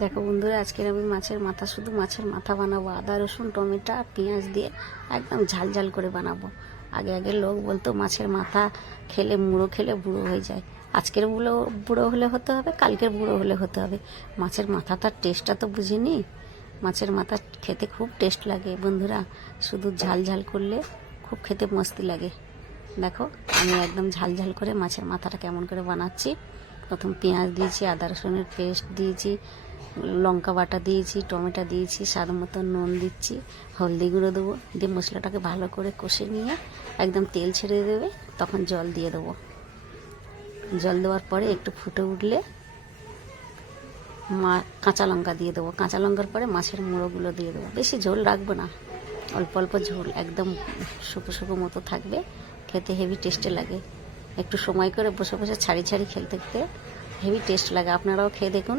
দেখো বন্ধুরা আজকের আমি মাছের মাথা, শুধু মাছের মাথা বানাবো। আদা, রসুন, টমেটো আর পেঁয়াজ দিয়ে একদম ঝাল ঝাল করে বানাবো। আগে আগে লোক বলতো মাছের মাথা খেলে মুড়ো খেলে বুড়ো হয়ে যায়। আজকের বুড়ো বুড়ো হলে হতে হবে, কালকের বুড়ো হলে হতে হবে। মাছের মাথাটার টেস্টটা তো বুঝিনি। মাছের মাথা খেতে খুব টেস্ট লাগে বন্ধুরা। শুধু ঝাল ঝাল করলে খুব খেতে মস্তি লাগে। দেখো, আমি একদম ঝাল ঝাল করে মাছের মাথাটা কেমন করে বানাচ্ছি। প্রথম পেঁয়াজ দিয়েছি, আদা, রসুনের পেস্ট দিয়েছি। লঙ্কা বাটা দিয়েছি, টমেটো দিয়েছি, স্বাদ মতো নুন দিচ্ছি, হলদি গুঁড়ো দেবো, দিয়ে মশলাটাকে ভালো করে কষে নিয়ে একদম তেল ছেড়ে দেবে, তখন জল দিয়ে দেবো। জল দেওয়ার পরে একটু ফুটে উঠলে মা কাঁচা লঙ্কা দিয়ে দেবো। কাঁচা লঙ্কার পরে মাছের মুড়োগুলো দিয়ে দেবো। বেশি ঝোল রাখব না, অল্প অল্প ঝোল, একদম শুকো শুকো মতো থাকবে, খেতে হেভি টেস্টে লাগে। একটু সময় করে বসে বসে ছাড়ি ছাড়ি খেলতে খেতে হেভি টেস্ট লাগে। আপনারাও খেয়ে দেখুন।